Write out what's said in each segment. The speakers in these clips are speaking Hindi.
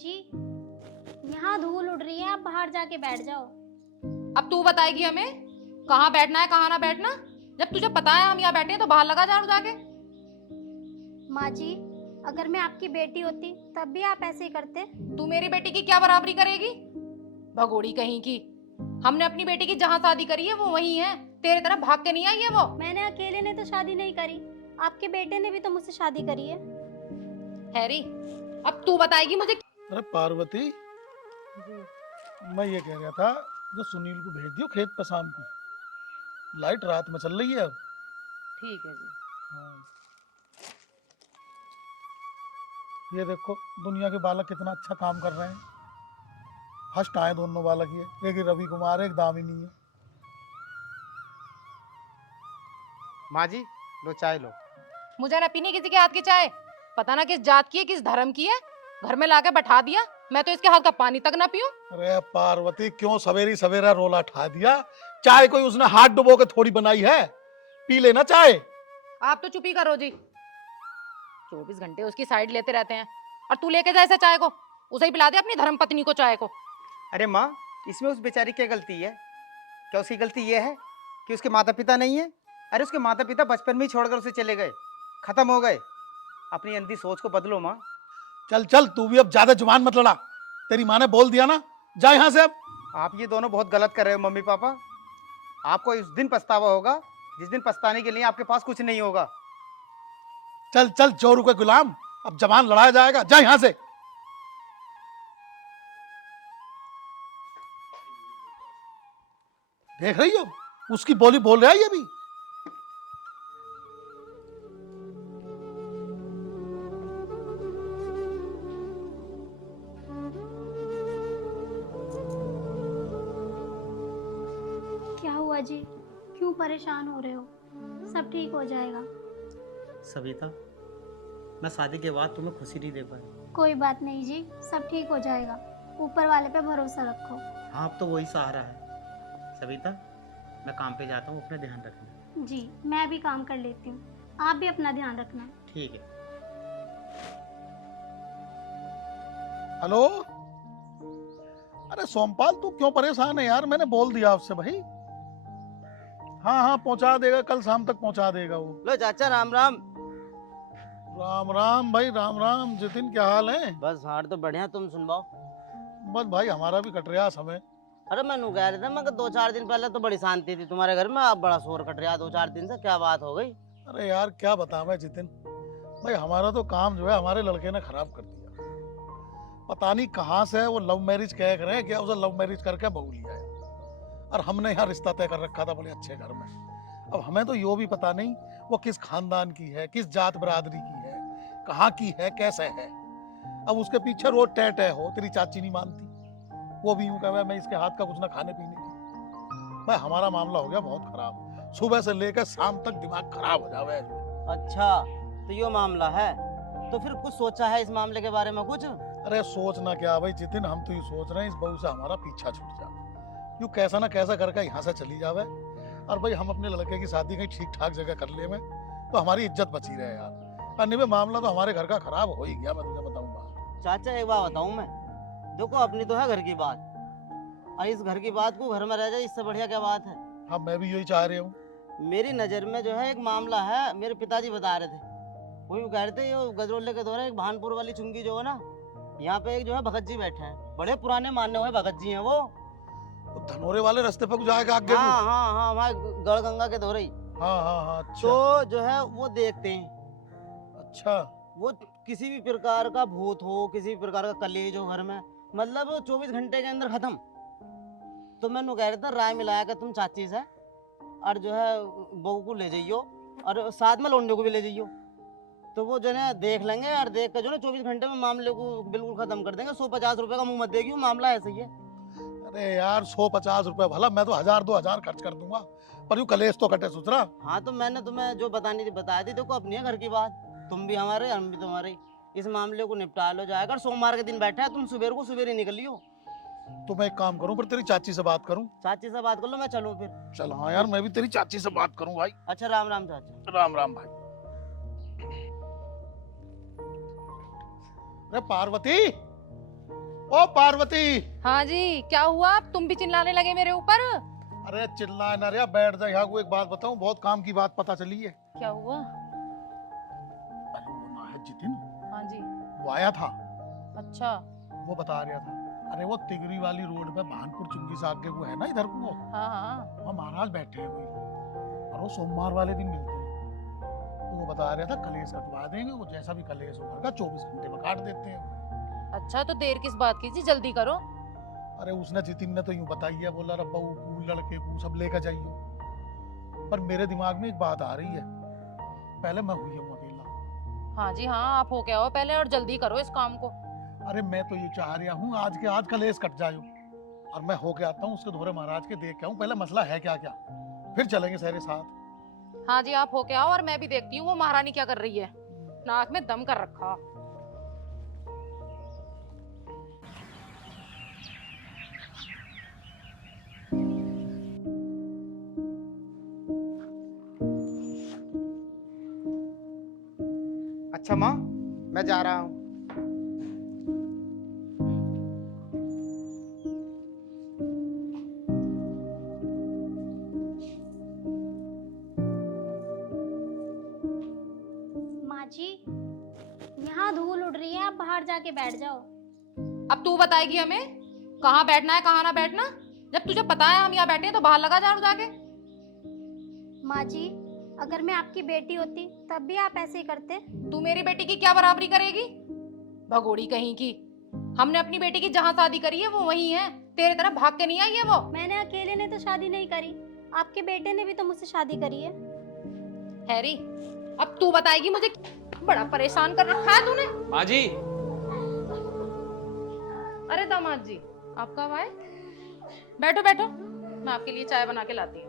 जी, यहाँ धूल उड़ रही है, आप बाहर जाके बैठ जाओ। अब तू बताएगी हमें कहाँ बैठना है कहाँ ना बैठना? जब तुझे पता है हम यहाँ बैठे हैं तो बाहर लगा झाड़ू जाके। माँ जी, अगर मैं आपकी बेटी होती तब भी आप ऐसे ही करते। तू मेरी बेटी की क्या बराबरी करेगी? भगोड़ी कहीं की। हमने अपनी बेटी की जहाँ शादी करी है वो वही है, तेरे तरह भाग के नहीं आई है वो। मैंने अकेले ने तो शादी नहीं करी, आपके बेटे ने भी तो मुझसे शादी करी है। हैरी, अब तू बताएगी मुझे। अरे पार्वती, मैं ये कह रहा था जो सुनील को भेज दियो खेत पे शाम को, लाइट रात में चल रही है अब। ठीक है जी। हाँ। ये देखो दुनिया के बालक कितना अच्छा काम कर रहे हैं। फर्स्ट आए दोनों बालक, ये एक रवि कुमार एक दामिनी है। माँ जी लो चाय लो। मुझे ना पीनी किसी के हाथ की चाय। पता ना किस जात की है किस धर्म की है, घर में लाके बैठा दिया। मैं तो इसके हाथ का पानी तक ना पीऊं। अरे पार्वती, क्यों सवेरी सवेरा रोला ठा दिया? चाय कोई उसने हाथ डुबो के थोड़ी बनाई है, पी लेना चाय। आप तो चुप ही करो जी। 24 घंटे उसकी साइड लेते रहते हैं। और तू लेके जा ऐसा चाय को, उसे ही पिला दे अपनी धर्म पत्नी को चाय को। अरे माँ, इसमें उस बेचारी की गलती है? क्या उसकी गलती ये है कि उसके माता पिता नहीं है? अरे उसके माता पिता बचपन में ही छोड़कर उसे चले गए, खत्म हो गए। अपनी अंधी सोच को बदलो माँ। चल चल, तू भी अब ज्यादा जुबान मत लड़ा। तेरी माँ ने बोल दिया ना, जा यहाँ से अब। आप ये दोनों बहुत गलत कर रहे हो मम्मी पापा। आपको उस दिन पछतावा होगा जिस दिन पछताने के लिए आपके पास कुछ नहीं होगा। चल चल चोरू के गुलाम, अब जबान लड़ाया जाएगा, जा यहाँ से। देख रही हो उसकी बोली बोल रहा है ये भी। क्या हुआ जी, क्यों परेशान हो रहे हो? सब ठीक हो जाएगा। सविता, मैं शादी के बाद तुम्हें खुशी नहीं दे पाया। कोई बात नहीं जी, सब ठीक हो जाएगा। ऊपर वाले पे भरोसा रखो। हाँ, अब तो वही सहारा है। सविता, मैं काम पे जाता हूँ, अपना ध्यान रखना। जी, मैं भी काम कर लेती हूँ, आप भी अपना ध्यान रखना। ठीक है। हेलो, अरे सोमपाल, तू क्यों परेशान है यार? मैंने बोल दिया आपसे भाई। हाँ हाँ, पहुंचा देगा, कल शाम तक पहुंचा देगा वो। लो चाचा, राम राम। राम राम भाई, राम राम। जितिन, क्या हाल है? बस हार तो बढ़िया, तुम सुनवाओ। बस भाई, हमारा भी कट रहा समय। अरे मैं कह रहा था, मैं 2-4 दिन पहले तो बड़ी शांति थी तुम्हारे घर में, अब बड़ा शोर कट रहा 2-4 दिन से, क्या बात हो गई? अरे यार क्या बताऊं जितिन भाई, हमारा तो काम जो है हमारे लड़के ने खराब कर दिया। पता नहीं कहाँ से वो लव मैरिज कह रहे हैं, क्या उसे लव मैरिज करके बहू लिया है। और हमने यहाँ रिश्ता तय कर रखा था बड़े अच्छे घर में। अब हमें तो यो भी पता नहीं वो किस खानदान की है, किस जात बरादरी की है, कहाँ की है, कैसे है। अब उसके पीछे रोज टै टै हो, तेरी चाची नहीं मानती, वो भी यूं कहे मैं इसके हाथ का कुछ ना खाने पीने की। भाई हमारा मामला हो गया बहुत खराब, सुबह से लेकर शाम तक दिमाग खराब हो जावे। अच्छा, तो ये मामला है, तो फिर कुछ सोचा है इस मामले के बारे में कुछ? अरे सोचना क्या भाई जितिन, हम तो ये सोच रहे हैं इस बहू से हमारा पीछा छूट जाए, यूं कैसा ना कैसा करके यहाँ से चली जावे। और भाई हम अपने लड़के की शादी कहीं ठीक ठाक जगह कर ले में, तो हमारी इज्जत बची रहे यार। अन्य में मामला तो हमारे घर का खराब हो ही गया, मैं तुझे बताऊंगा। चाचा एक बात बताऊं मैं, देखो अपनी तो है घर की बात, और इस घर की बात को घर में रह जाए, इससे बढ़िया क्या बात है? हाँ, मैं भी यही चाह रही हूँ। मेरी नज़र में जो है एक मामला है, मेरे पिताजी बता रहे थे, वही कह रहे थे ये गजरोले के दौरे एक भानपुर वाली चुंगी जो है ना, यहाँ पे एक जो है भगत जी बैठे हैं, बड़े पुराने मानने हुए भगत जी हैं वो। धनोरे वाले रास्ते पर जाएगा आगे। हाँ हाँ हाँ, वहाँ गढ़गंगा के दौरे ही। हाँ हाँ हाँ, अच्छा। तो जो है वो देखते हैं, अच्छा, वो किसी भी प्रकार का भूत हो, किसी भी प्रकार का कलेज हो घर में, मतलब 24 घंटे के अंदर खत्म। तो मैंने कह रहा था राय मिलाया कि तुम चाची से और जो है बहू को ले जाइयो और साथ में लौंडे को भी ले जाइयो, तो वो जो है देख लेंगे और देख कर जो है 24 घंटे में मामले को बिल्कुल खत्म कर देंगे। 150 रुपए का मुंह मत देगी, वो मामला ऐसा ही है। अरे यार 150 रुपए भला, मैं तो 1000-2000 खर्च कर दूंगा, पर यूं कलेश तो कटे सुथरा। हाँ, तो मैंने तुम्हें जो बतानी थी बता दी। देखो अपनी है घर की बात, तुम भी हमारे हम भी तुम्हारे, इस मामले को निपटा लो जाएगा। सोमवार के दिन बैठा है, तुम सुबह को सुबह ही निकलियो। तो मैं एक काम करूं, फिर तेरी चाची से बात करूं। चाची से बात कर लो, मैं चलूं फिर? चल हाँ यार, मैं भी तेरी चाची से बात करूं भाई। अच्छा, राम राम चाचा। राम राम भाई। अरे पार्वती, ओ पार्वती, हाँ जी, क्या हुआ? तुम भी चिल्लाने लगे मेरे ऊपर? अरे चिल्ला ना रे, बैठ जा यहाँ को। एक बात बताऊं, बहुत काम की बात पता चली है। क्या हुआ? अरे वो ना है जितिन, हाँ जी। वो आया था, अच्छा। वो बता रहा था। अरे वो तिगरी वाली रोड पे भानपुर चुंगी से आगे वो है ना, इधर को वो, हाँ हाँ। वहाँ महाराज बैठे हैं कोई, और वो सोमवार वाले दिन मिलते हैं। तो वो बता रहा था कलेश कटवा देंगे, वो जैसा भी कलेश होगा 24 घंटे में काट देते हैं। अच्छा, तो देर किस बात की जी, जल्दी करो। अरे उसने, जितिन ने तो यूं बताई है, बोला रब्बा वो लड़के को सब लेकर जाइयो। पर मेरे दिमाग में एक बात आ रही है, पहले मैं हुई हूँ अकेला। हाँ जी हाँ, आप हो क्या हो पहले, और जल्दी करो इस काम को। अरे मैं तो ये चाह रहा हूँ आज के आज कलेश कट जायो, और मैं होके आता हूँ उसके धोरे महाराज के, देख के आऊँ पहले मसला है क्या क्या, फिर चलेंगे सारे साथ। हाँ जी, आप हो क्या हो, और मैं भी देखती हूँ वो महारानी क्या कर रही है। नाक में दम कर रखा। अच्छा माँ, मैं जा रहा हूँ। माँ जी, यहाँ धूल उड़ रही है, आप बाहर जाके बैठ जाओ। अब तू बताएगी हमें कहाँ बैठना है कहाँ ना बैठना? जब तुझे पता है हम यहाँ बैठे हैं तो बाहर लगा झाड़ू जाके। माँ जी, अगर मैं आपकी बेटी होती तब भी आप ऐसे ही करते। तू मेरी बेटी की क्या बराबरी करेगी? भगोड़ी कहीं की। हमने अपनी बेटी की जहाँ शादी करी है वो वहीं है, तेरे तरह भाग के नहीं आई है वो। मैंने अकेले ने तो शादी नहीं करी, आपके बेटे ने भी तो मुझसे शादी करी है। हैरी, अब तू बताएगी मुझे? बड़ा परेशान कर रखा है तूने। माँ जी, अरे दामाद जी, आप कब आए? बैठो बैठो, मैं आपके लिए चाय बना के लाती हूँ।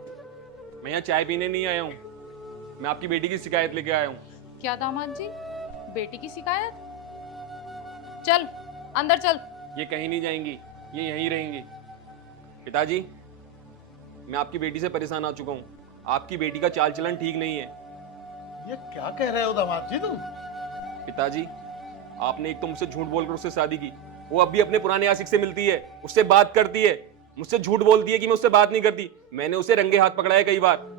मैं यहाँ चाय पीने नहीं आया हूँ, मैं आपकी बेटी की शिकायत लेके आया हूँ। क्या दामाद जी, बेटी की शिकायत? चल अंदर चल। ये कहीं नहीं जाएंगी, ये यहीं रहेंगी। पिताजी, मैं आपकी बेटी से परेशान आ चुका हूँ। आपकी बेटी का चाल चलन ठीक नहीं है। ये क्या कह रहे हो दामाद जी तुम? पिताजी, आपने एक तो मुझसे झूठ बोलकर उससे शादी की, वो अब भी अपने पुराने आशिक से मिलती है, उससे बात करती है, मुझसे झूठ बोलती है कि मैं उससे बात नहीं करती। मैंने उसे रंगे हाथ पकड़ा है कई बार।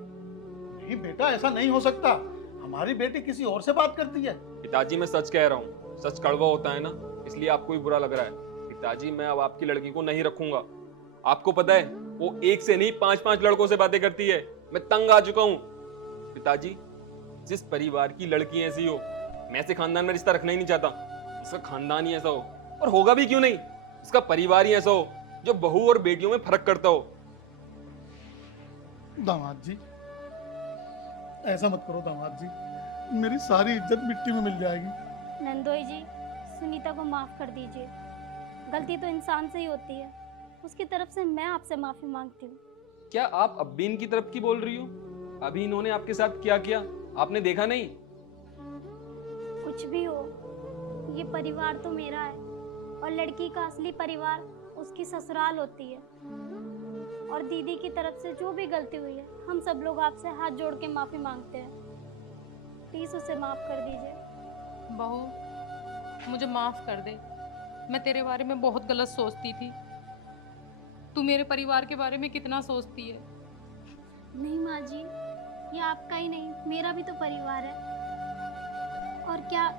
नहीं बेटा, ऐसा नहीं हो सकता, हमारी बेटी किसी और से बात करती है। पिताजी, मैं सच कह रहा हूँ, सच कड़वा होता है ना, इसलिए आपको भी बुरा लग रहा है। पिताजी, मैं अब आपकी लड़की को नहीं रखूंगा। आपको पता है वो एक से नहीं 5-5 लड़कों से बातें करती है। मैं तंग आ चुका हूँ। पिताजी, जिस परिवार की लड़की ऐसी हो, मैं ऐसे खानदान में रिश्ता रखना ही नहीं चाहता। इसका खानदान ही ऐसा हो, और होगा भी क्यों नहीं, इसका परिवार ही ऐसा हो जो बहू और बेटियों में फर्क करता हो। दामाद जी, ऐसा मत करो दामाद जी, मेरी सारी इज्जत मिट्टी में मिल जाएगी। नंदोई जी, सुनीता को माफ कर दीजिए, गलती तो इंसान से ही होती है, उसकी तरफ से मैं आपसे माफी मांगती हूँ। क्या आप अब भी इनकी तरफ की बोल रही हो? अभी इन्होंने आपके साथ क्या किया आपने देखा नहीं? कुछ भी हो, ये परिवार तो मेरा है, और लड़की का असली परिवार उसकी ससुराल होती है। और दीदी की तरफ से जो भी गलती हुई है, हम सब लोग आपसे हाथ जोड़ के माफी मांगते हैं। प्लीज उसे माफ कर दीजिए। बहू, मुझे माफ कर दे, मैं तेरे बारे में बहुत गलत सोचती थी। तू मेरे परिवार के बारे में कितना सोचती है। नहीं माँ जी, ये आपका ही नहीं, मेरा भी तो परिवार है। और क्या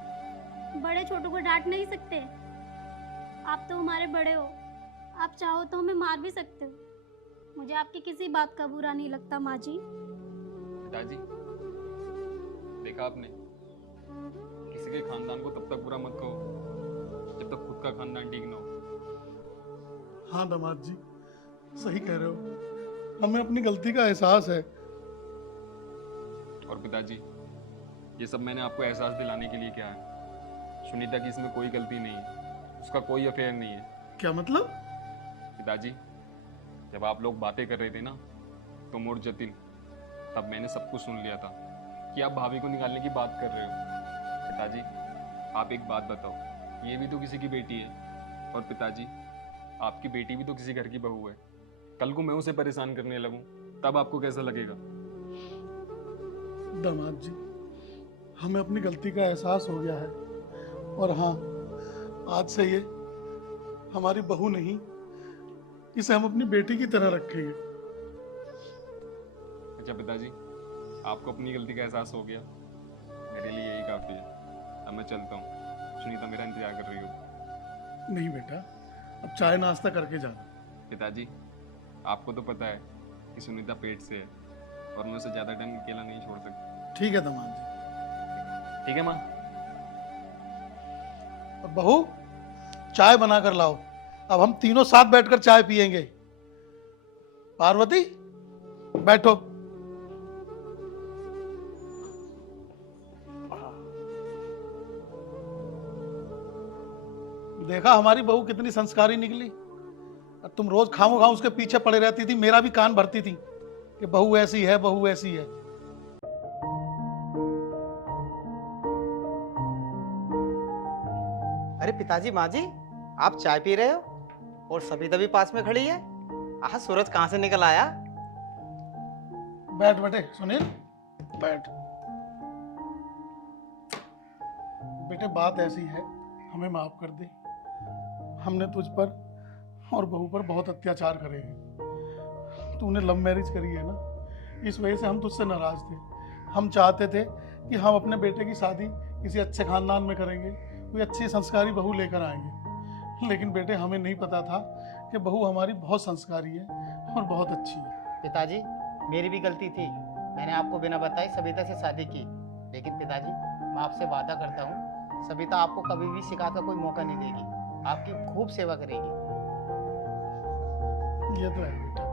बड़े छोटों को डांट नहीं सकते? आप तो हमारे बड़े हो, आप चाहो तो हमें मार भी सकते हो। मुझे आपकी किसी बात का बुरा नहीं लगता माँ जी। पिताजी, देखा आपने, किसी के खानदान को तब तक बुरा मत कहो जब तक खुद का खानदान ठीक ना हो। हाँ दामाद जी, सही कह रहे हो, हमें अपनी गलती का एहसास है। और पिताजी, ये सब मैंने आपको एहसास दिलाने के लिए किया है। सुनीता की इसमें कोई गलती नहीं है, उसका कोई अफेयर नहीं है। क्या मतलब? पिताजी, जब आप लोग बातें कर रहे थे ना, तुम और जतिन, तब मैंने सब कुछ सुन लिया था कि आप भाभी को निकालने की बात कर रहे हो। पिताजी, आप एक बात बताओ, ये भी तो किसी की बेटी है, और पिताजी, आपकी बेटी भी तो किसी घर की बहू है। कल को मैं उसे परेशान करने लगूं, तब आपको कैसा लगेगा? दामाद जी, हमें अपनी गलती का एहसास हो गया है, और हाँ, आज से ये हमारी बहू नहीं, इसे हम अपनी बेटी की तरह रखेंगे। अच्छा पिताजी, आपको अपनी गलती का एहसास हो गया, मेरे लिए यही काफ़ी है। अब मैं चलता हूँ, सुनीता मेरा इंतजार कर रही हो। नहीं बेटा, अब चाय नाश्ता करके जाना। पिताजी, आपको तो पता है कि सुनीता पेट से है और मैं उसे ज़्यादा टाइम अकेला नहीं छोड़ सकता। ठीक है दामाद जी। ठीक है माँ। और बहू, चाय बना कर लाओ, अब हम तीनों साथ बैठकर चाय पियेंगे। पार्वती, बैठो। देखा हमारी बहू कितनी संस्कारी निकली। और तुम रोज खामोखा उसके पीछे पड़े रहती थी, मेरा भी कान भरती थी कि बहू ऐसी है, बहू ऐसी है। अरे पिताजी, माँ जी, आप चाय पी रहे हो और सविता भी पास में खड़ी है। आह, सूरज कहाँ से निकल आया। बैठ बेटे सुनील, बैठ। बेटे बात ऐसी है, हमें माफ कर दे। हमने तुझ पर और बहू पर बहुत अत्याचार करे हैं। तूने लव मैरिज करी है ना, इस वजह से हम तुझसे नाराज थे। हम चाहते थे कि हम अपने बेटे की शादी किसी अच्छे खानदान में करेंगे, कोई अच्छी संस्कारी बहू लेकर आएंगे। लेकिन बेटे हमें नहीं पता था कि बहू हमारी बहुत संस्कारी है और बहुत अच्छी है। पिताजी, मेरी भी गलती थी, मैंने आपको बिना बताए सविता से शादी की। लेकिन पिताजी, मैं आपसे वादा करता हूँ, सविता आपको कभी भी शिकायत का कोई मौका नहीं देगी, आपकी खूब सेवा करेगी। ये तो है बेटा।